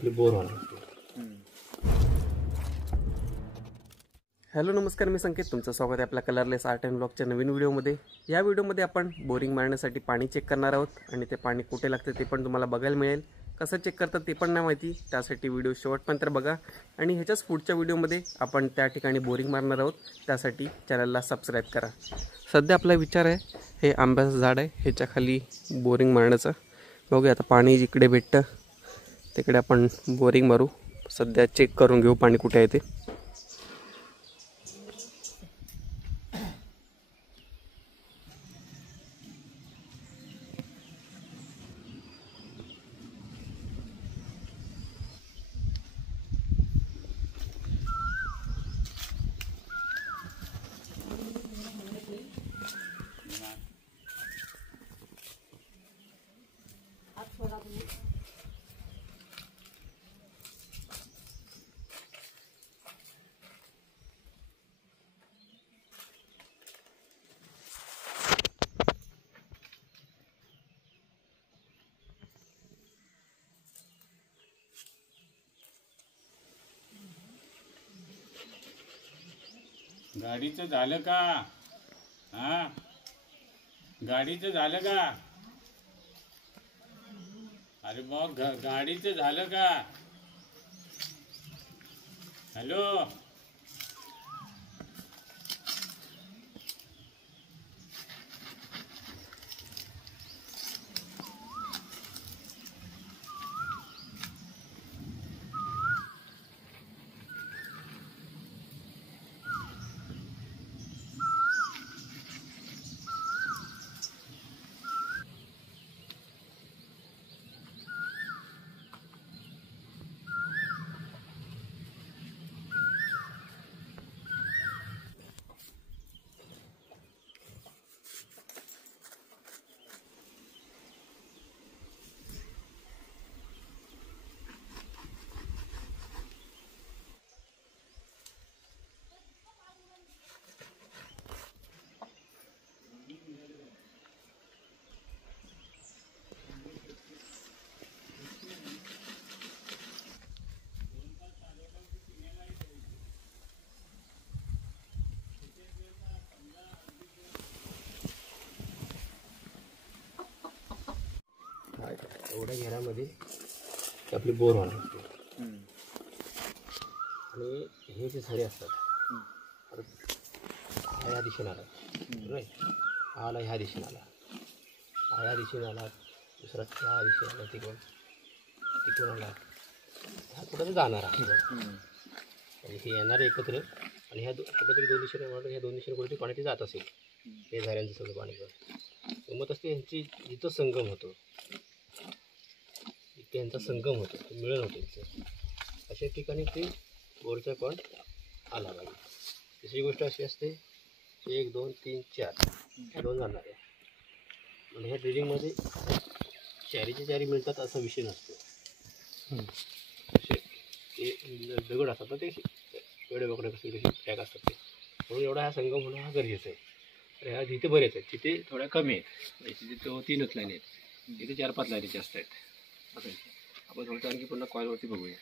आपली बोर होणार. हॅलो नमस्कार, मी संकेत. तुमचं स्वागत आहे आपल्या कलरलेस आर्ट अँड ब्लॉगच्या नवीन व्हिडिओमध्ये. या व्हिडिओमध्ये आपण बोरिंग मारण्यासाठी पाणी चेक करणार आहोत आणि ते पाणी कुठे लागतं ते पण तुम्हाला बघायला मिळेल. कसं चेक करतात ते पण नाही माहिती, त्यासाठी व्हिडिओ शेवटपर्यंत बघा. आणि ह्याच्याच पुढच्या व्हिडिओमध्ये आपण त्या ठिकाणी बोरिंग मारणार आहोत, त्यासाठी चॅनलला सबस्क्राईब करा. सध्या आपला विचार आहे हे आंब्याचं झाड आहे, ह्याच्या खाली बोरिंग मारण्याचं. बघूया आता पाणी जिकडे भेटतं तिकडे आपण बोरिंग मारू. सध्या चेक करून घेऊ पाणी कुठे आहे ते. गाडीचं झालं का? हा, गाडीचं झालं का? अरे मग गाडीचं झालं का? हॅलो, एवढ्या घेरामध्ये आपली बोर होणार. आणि हे जे झाडे असतात ह्या दिशेने आला, आला ह्या दिशेने आला, ह्या दिशेने आला, दुसरा ह्या दिशेने आला, तिकडून आला, हा कुठं जाणार आहे. आणि हे येणार एकत्र आणि ह्या कुठेतरी दोन दिशेने म्हणून ह्या दोन दिशेने कुठेतरी पाणी ते जात असेल. हे झाडांचं सगळं पाणी गमत असते. ह्यांची जिथं संगम होतो त्यांचा संगम होतो, मिळून होतो इथं, अशा ठिकाणी ते बोरचा पॉईंट आला पाहिजे. दुसरी गोष्ट अशी असते, 1 2 3 4 ह्या दोन जाणार आहे. आणि ह्या ड्रिलिंगमध्ये चारीचे चारी मिळतात असा विषय नसतो. असे ते दगड असतात ना, ते वेळे वगैरे कसे टॅग असतात ते, म्हणून एवढा हा संगम होणं हा गरजेचं आहे. तर ह्या जिथे बरेच आहेत तिथे थोड्या कमी आहेत. तिथे 3च लाईन आहेत, तिथे 4-5 लाईनी जास्त आहेत. आपण थोडं आणखी पुन्हा कॉईलवरती बघूया.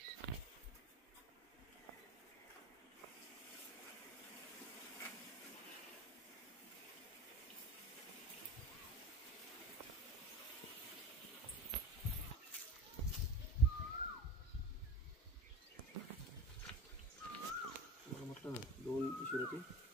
म्हटलं ना 2 दिशेने होते.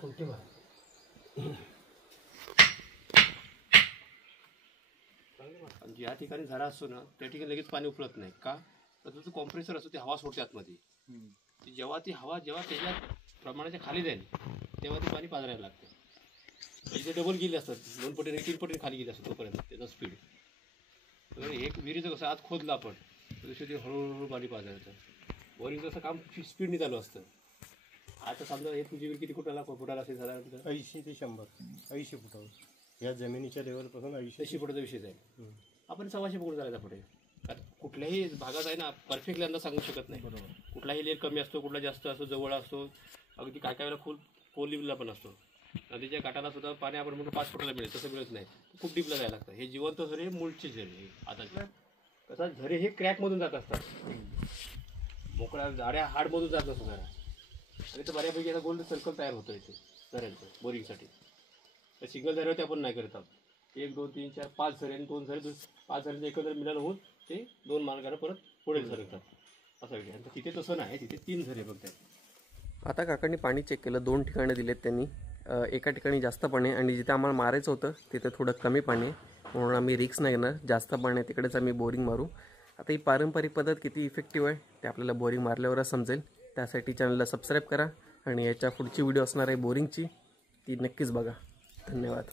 खुर्टी मारा. आणि ज्या ठिकाणी झरा असतो ना त्या ठिकाणी लगेच पाणी उपलत नाही का, तर जो कॉम्प्रेसर असतो ते हवा सोडते आतमध्ये. जेव्हा ती हवा त्याच्या प्रमाणाच्या खाली जाईल तेव्हा ते पाणी पाजरायला लागतं. म्हणजे ते डबल गेले असतात, 2 पटीने 3 पटीने खाली गेले असतात तोपर्यंत त्याचा स्पीड. तर एक विहिरीचं कसं आत खोदलं आपण तसं ते हळूहळू पाणी पाजायचं. बोरिंगचं असं काम स्पीडने चालू असतं. आता समजा हे तुझी विहीर किती फुटाला असेल साधारण? 80 ते 100, 80 फुटावर या जमिनीच्या लेवलपासून 80 फुटाचा विषय जाईल. आपण 100 फूट जायचा पुढे. कारण कुठल्याही भागात आहे ना परफेक्टली अंदाज सांगू शकत नाही. बरोबर. कुठलाही लेअर कमी असतो, कुठला जास्त असतो, जवळ असतो, अगदी काय काय वेळेला खोल डीपला पण असतो. नदीच्या काठाला सुद्धा पाणी आपण म्हणतो 5 फुटाला मिळेल, तसं मिळत नाही, खूप डीपला जायला लागतं. हे जिवंत झरे मूळचे झरे. आता कसा झरे हे क्रॅकमधून जात असतात, मोकळ्या जाड्या हाडमधून जात नसतो झरा. आणि तर बऱ्यापैकी आता गोल्ड सर्कल तयार होतं इथे झऱ्यांचं बोरिंगसाठी. तर सिंगल झऱ्यावरती आपण नाही करत आहोत. 1 2 3 4 5 झरे आणि 2 झरे 5 झऱ्यांचं एकत्र मिलन होऊन ते 2 मार्गाने परत पुढे सरकतात असं विषय. आणि तिथे तसं नाही, तिथे 3 झरे बघतात. आता काकांनी पाणी चेक केलं, 2 ठिकाणी दिलेत त्यांनी. एका ठिकाणी जास्त पाणी आणि जिथे आम्हाला मारायचं होतं तिथे थोडं कमी पाणी आहे, म्हणून आम्ही रिक्स नाही घेणार. जास्त पाणी आहे तिकडेच आम्ही बोरिंग मारू. आता ही पारंपरिक पद्धत किती इफेक्टिव्ह आहे ते आपल्याला बोरिंग मारल्यावरच समजेल. त्यासाठी चॅनलला सबस्क्राईब करा आणि याच्या पुढची व्हिडिओ असणार आहे बोरिंगची, ती नक्कीच बघा. धन्यवाद.